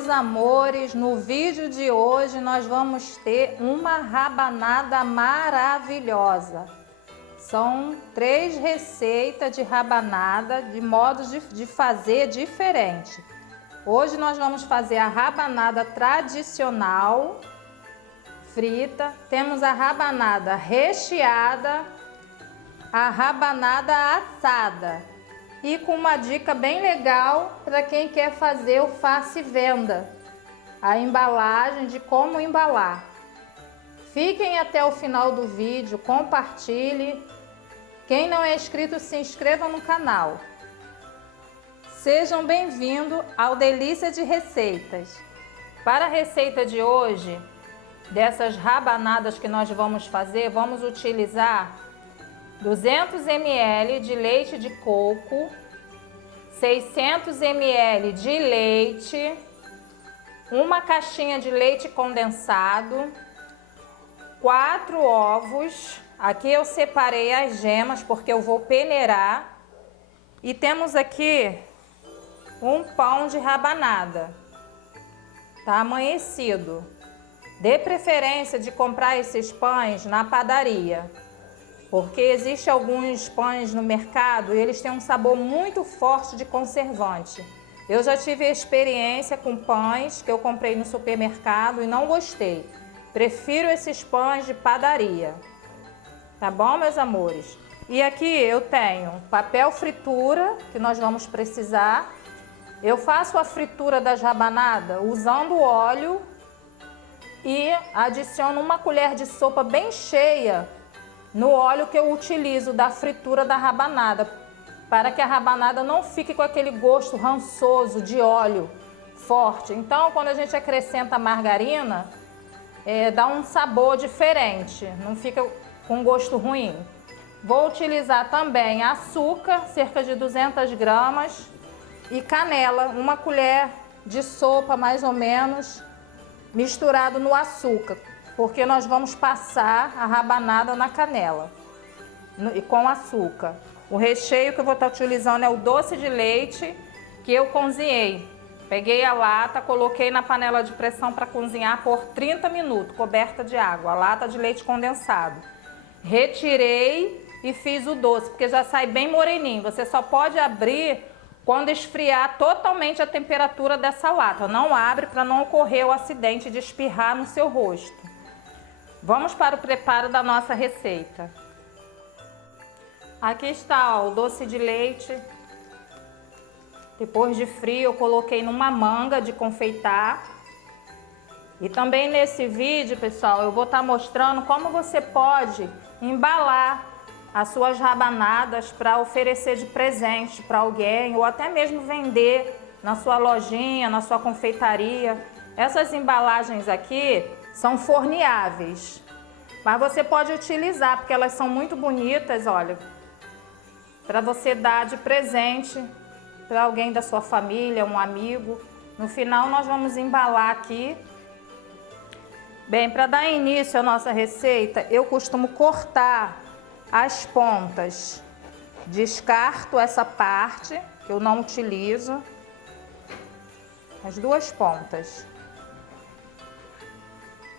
Meus amores, no vídeo de hoje nós vamos ter uma rabanada maravilhosa. São 3 receitas de rabanada, de modos de fazer diferente. Hoje nós vamos fazer a rabanada tradicional, frita. Temos a rabanada recheada, a rabanada assada. E com uma dica bem legal para quem quer fazer o faça e venda, a embalagem de como embalar. Fiquem até o final do vídeo, compartilhe. Quem não é inscrito, se inscreva no canal. Sejam bem-vindos ao Delícia de Receitas. Para a receita de hoje, dessas rabanadas que nós vamos fazer, vamos utilizar 200 ml de leite de coco, 600 ml de leite, uma caixinha de leite condensado, 4 ovos. Aqui eu separei as gemas porque eu vou peneirar. E temos aqui um pão de rabanada, tá amanhecido. Dê preferência de comprar esses pães na padaria, porque existe alguns pães no mercado e eles têm um sabor muito forte de conservante. Eu já tive experiência com pães que eu comprei no supermercado e não gostei. Prefiro esses pães de padaria. Tá bom, meus amores? E aqui eu tenho papel fritura, que nós vamos precisar. Eu faço a fritura das rabanadas usando óleo e adiciono uma colher de sopa bem cheia no óleo que eu utilizo da fritura da rabanada, para que a rabanada não fique com aquele gosto rançoso de óleo forte. Então, quando a gente acrescenta a margarina, dá um sabor diferente, não fica com gosto ruim. Vou utilizar também açúcar, cerca de 200 gramas, e canela, uma colher de sopa mais ou menos, misturado no açúcar, porque nós vamos passar a rabanada na canela e com açúcar. O recheio que eu vou estar utilizando é o doce de leite que eu cozinhei. Peguei a lata, coloquei na panela de pressão para cozinhar por 30 minutos, coberta de água, a lata de leite condensado. Retirei e fiz o doce, porque já sai bem moreninho. Você só pode abrir quando esfriar totalmente a temperatura dessa lata. Não abre para não ocorrer o acidente de espirrar no seu rosto. Vamos para o preparo da nossa receita. Aqui está, ó, o doce de leite. Depois de frio, eu coloquei numa manga de confeitar. E também nesse vídeo, pessoal, eu vou estar mostrando como você pode embalar as suas rabanadas para oferecer de presente para alguém ou até mesmo vender na sua lojinha, na sua confeitaria. Essas embalagens aqui são forneáveis, mas você pode utilizar porque elas são muito bonitas, olha, para você dar de presente para alguém da sua família, um amigo. No final nós vamos embalar aqui. Bem, para dar início à nossa receita, eu costumo cortar as pontas. Descarto essa parte que eu não utilizo, as 2 pontas.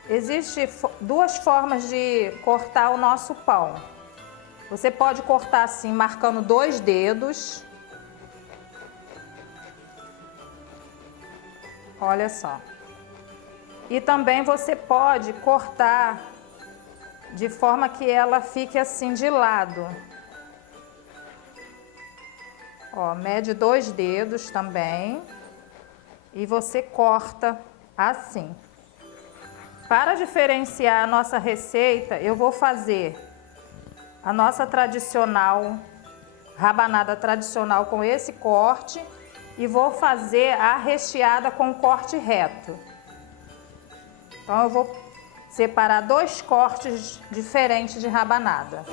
Existem 2 formas de cortar o nosso pão. Você pode cortar assim, marcando 2 dedos. Olha só. E também você pode cortar de forma que ela fique assim de lado. Ó, mede 2 dedos também. E você corta assim. Para diferenciar a nossa receita, eu vou fazer a nossa tradicional, rabanada tradicional com esse corte e vou fazer a recheada com corte reto. Então eu vou separar 2 cortes diferentes de rabanada.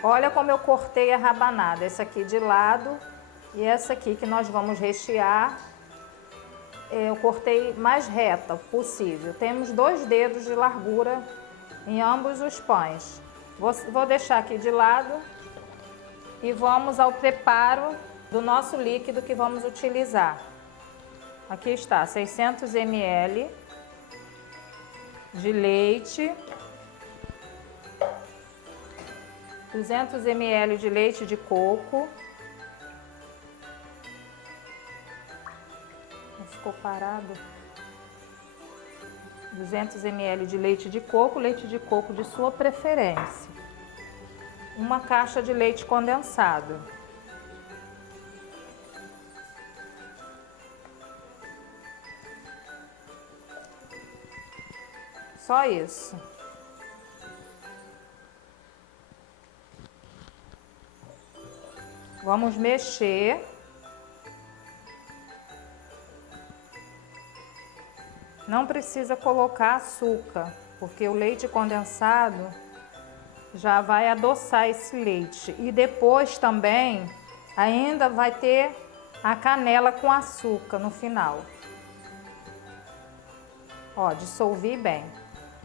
Olha como eu cortei a rabanada, essa aqui de lado e essa aqui que nós vamos rechear. Eu cortei mais reta possível. Temos 2 dedos de largura em ambos os pães. Vou deixar aqui de lado e vamos ao preparo do nosso líquido que vamos utilizar. Aqui está 600 ml de leite, 200 ml de leite de coco. Ficou parado. 200 ml de leite de coco de sua preferência. Uma caixa de leite condensado. Só isso. Vamos mexer. Não precisa colocar açúcar, porque o leite condensado já vai adoçar esse leite. E depois também ainda vai ter a canela com açúcar no final. Ó, dissolvi bem.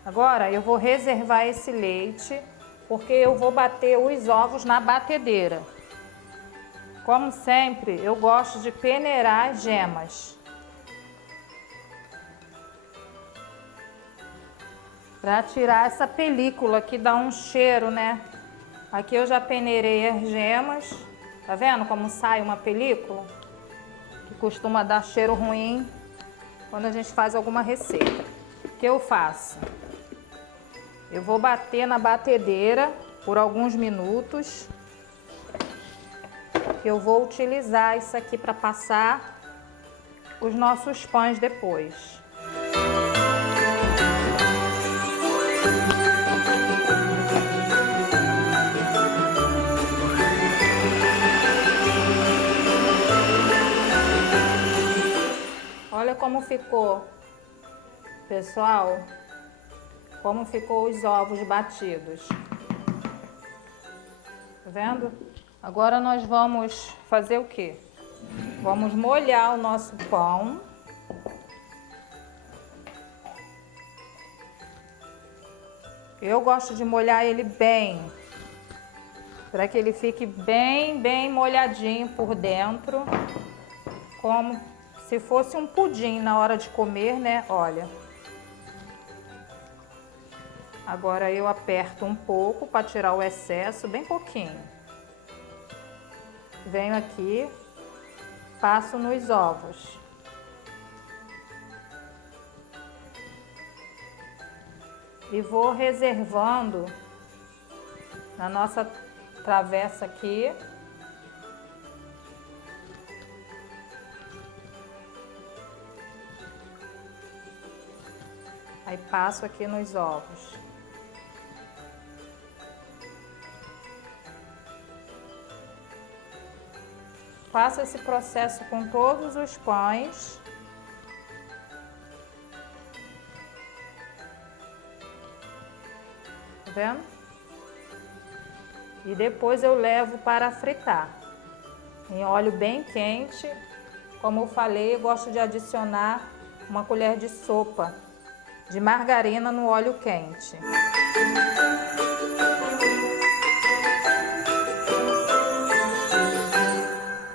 Agora eu vou reservar esse leite, porque eu vou bater os ovos na batedeira. Como sempre, eu gosto de peneirar as gemas. Para tirar essa película que dá um cheiro, né? Aqui eu já peneirei as gemas. Tá vendo como sai uma película? Que costuma dar cheiro ruim quando a gente faz alguma receita. O que eu faço? Eu vou bater na batedeira por alguns minutos. Eu vou utilizar isso aqui para passar os nossos pães depois. Olha como ficou, pessoal, como ficou os ovos batidos. Tá vendo? Agora nós vamos fazer o quê? Vamos molhar o nosso pão. Eu gosto de molhar ele bem, para que ele fique bem molhadinho por dentro, como se fosse um pudim na hora de comer, né? Olha. Agora eu aperto um pouco para tirar o excesso, bem pouquinho. Venho aqui, passo nos ovos. E vou reservando na nossa travessa aqui. Aí passo aqui nos ovos. Faço esse processo com todos os pães. Tá vendo? E depois eu levo para fritar. Em óleo bem quente. Como eu falei, eu gosto de adicionar uma colher de sopa de margarina no óleo quente.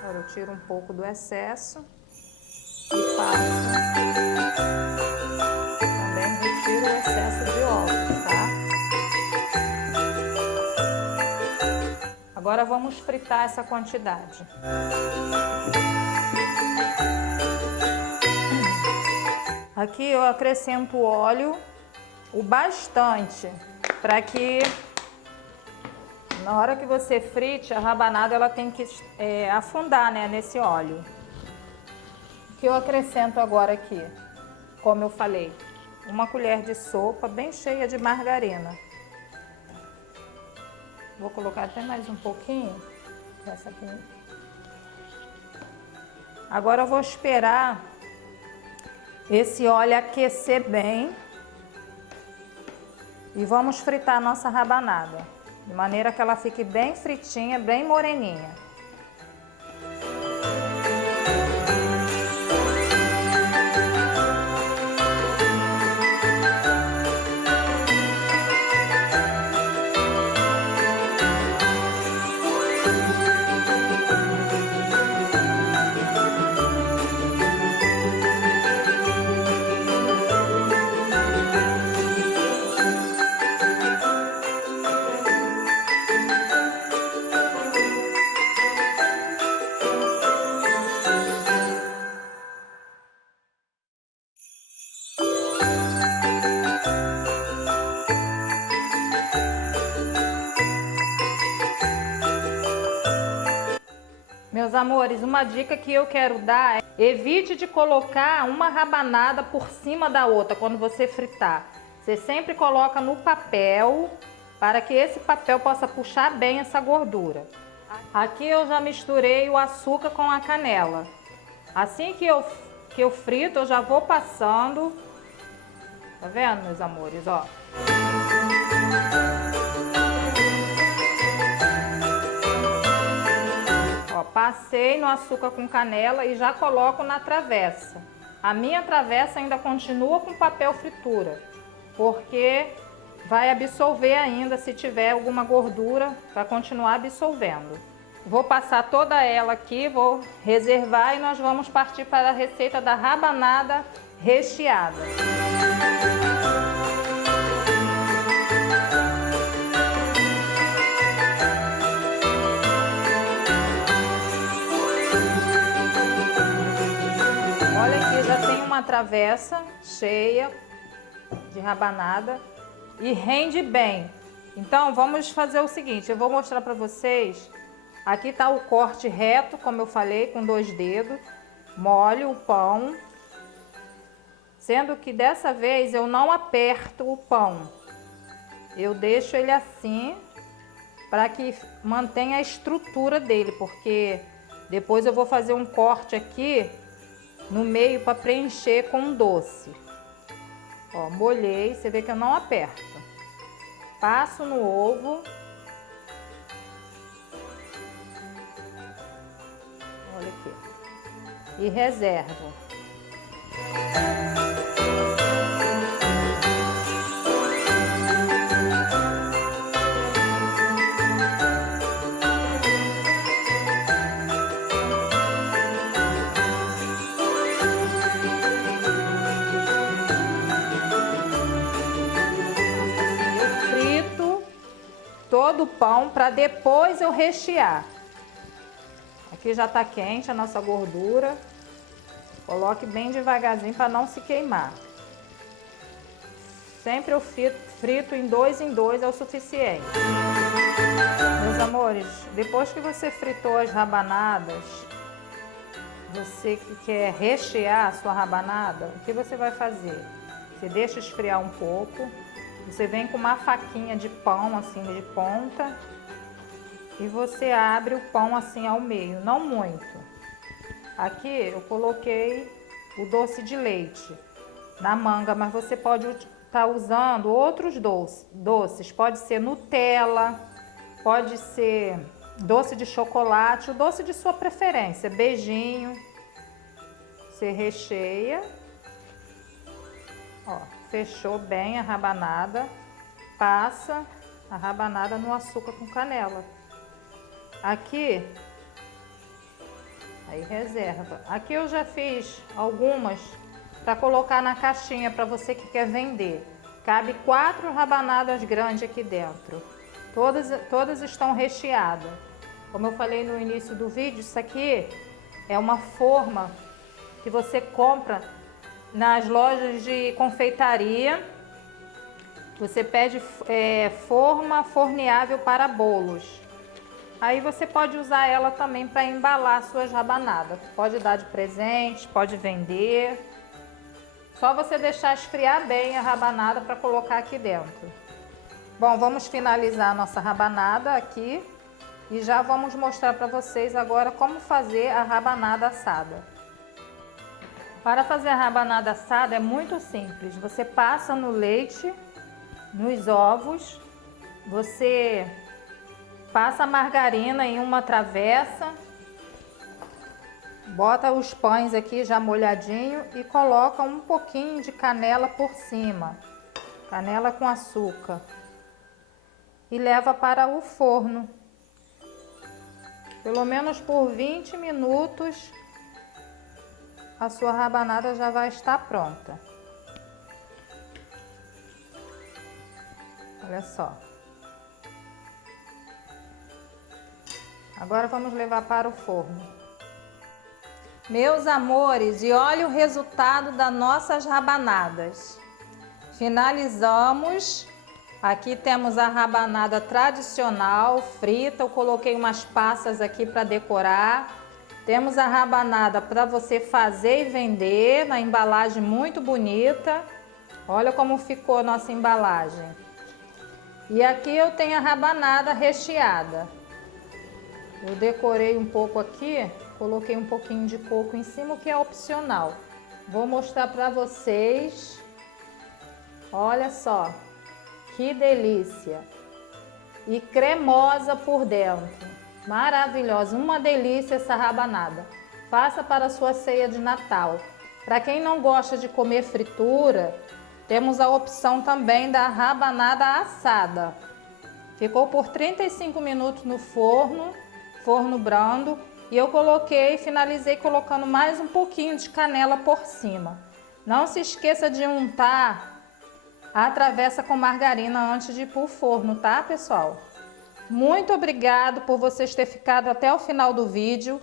Agora eu tiro um pouco do excesso e passo. Também retiro o excesso de ovos, tá? Agora vamos fritar essa quantidade. Aqui eu acrescento óleo, o bastante, para que na hora que você frite, a rabanada ela tem que afundar, né, nesse óleo. O que eu acrescento agora aqui, como eu falei, uma colher de sopa bem cheia de margarina. Vou colocar até mais um pouquinho dessa aqui. Agora eu vou esperar esse óleo aquecer bem e vamos fritar a nossa rabanada, de maneira que ela fique bem fritinha, bem moreninha. amores, uma dica que eu quero dar é evite de colocar uma rabanada por cima da outra quando você fritar. Você sempre coloca no papel para que esse papel possa puxar bem essa gordura. Aqui eu já misturei o açúcar com a canela. Assim que eu frito, eu já vou passando. Tá vendo, meus amores, ó? Ó, passei no açúcar com canela e já coloco na travessa. A minha travessa ainda continua com papel fritura, porque vai absorver ainda, se tiver alguma gordura, vai continuar absorvendo. Vou passar toda ela aqui, vou reservar e nós vamos partir para a receita da rabanada recheada. Olha aqui, já tem uma travessa cheia de rabanada e rende bem. Então vamos fazer o seguinte, eu vou mostrar para vocês. Aqui tá o corte reto, como eu falei, com 2 dedos. Molho o pão, sendo que dessa vez eu não aperto o pão. Eu deixo ele assim para que mantenha a estrutura dele, porque depois eu vou fazer um corte aqui no meio para preencher com um doce. Ó, molhei, você vê que eu não aperto. Passo no ovo. Olha aqui. E reservo. Todo o pão para depois eu rechear. Aqui já tá quente a nossa gordura. Coloque bem devagarzinho para não se queimar. Sempre eu frito em 2 em 2 é o suficiente. Meus amores, depois que você fritou as rabanadas, você que quer rechear a sua rabanada, o que você vai fazer? Você deixa esfriar um pouco. Você vem com uma faquinha de pão assim de ponta e você abre o pão assim ao meio, não muito. Aqui eu coloquei o doce de leite na manga, mas você pode estar usando outros doces. Pode ser Nutella, pode ser doce de chocolate, o doce de sua preferência, beijinho. Você recheia, ó. Fechou bem a rabanada, passa a rabanada no açúcar com canela. Aqui, aí reserva. Aqui eu já fiz algumas para colocar na caixinha para você que quer vender. Cabe 4 rabanadas grandes aqui dentro. Todas estão recheadas. Como eu falei no início do vídeo, isso aqui é uma forma que você compra nas lojas de confeitaria. Você pede forma forneável para bolos. Aí você pode usar ela também para embalar suas rabanadas. Pode dar de presente, pode vender. Só você deixar esfriar bem a rabanada para colocar aqui dentro. Bom, vamos finalizar a nossa rabanada aqui e já vamos mostrar para vocês agora como fazer a rabanada assada. Para fazer a rabanada assada é muito simples. Você passa no leite, nos ovos, você passa a margarina em uma travessa, bota os pães aqui já molhadinho e coloca um pouquinho de canela por cima, canela com açúcar, e leva para o forno, pelo menos por 20 minutos. A sua rabanada já vai estar pronta. Olha só. Agora vamos levar para o forno. Meus amores, e olha o resultado das nossas rabanadas. Finalizamos. Aqui temos a rabanada tradicional, frita. Eu coloquei umas passas aqui para decorar. Temos a rabanada para você fazer e vender na embalagem muito bonita. Olha como ficou a nossa embalagem. E aqui eu tenho a rabanada recheada. Eu decorei um pouco aqui, coloquei um pouquinho de coco em cima, o que é opcional. Vou mostrar para vocês. Olha só, que delícia! E cremosa por dentro. Maravilhosa, uma delícia essa rabanada. Faça para a sua ceia de Natal. Para quem não gosta de comer fritura, temos a opção também da rabanada assada. Ficou por 35 minutos no forno brando, e eu finalizei colocando mais um pouquinho de canela por cima. Não se esqueça de untar a travessa com margarina antes de ir para o forno, tá, pessoal? Muito obrigado por vocês terem ficado até o final do vídeo.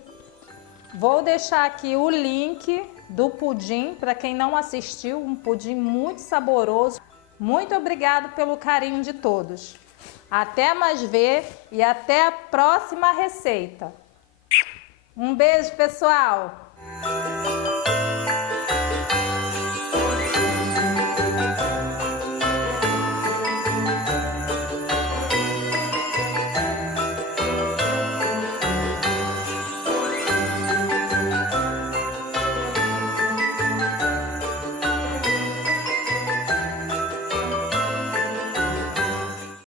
Vou deixar aqui o link do pudim para quem não assistiu, um pudim muito saboroso. Muito obrigado pelo carinho de todos. Até mais ver e até a próxima receita. Um beijo, pessoal!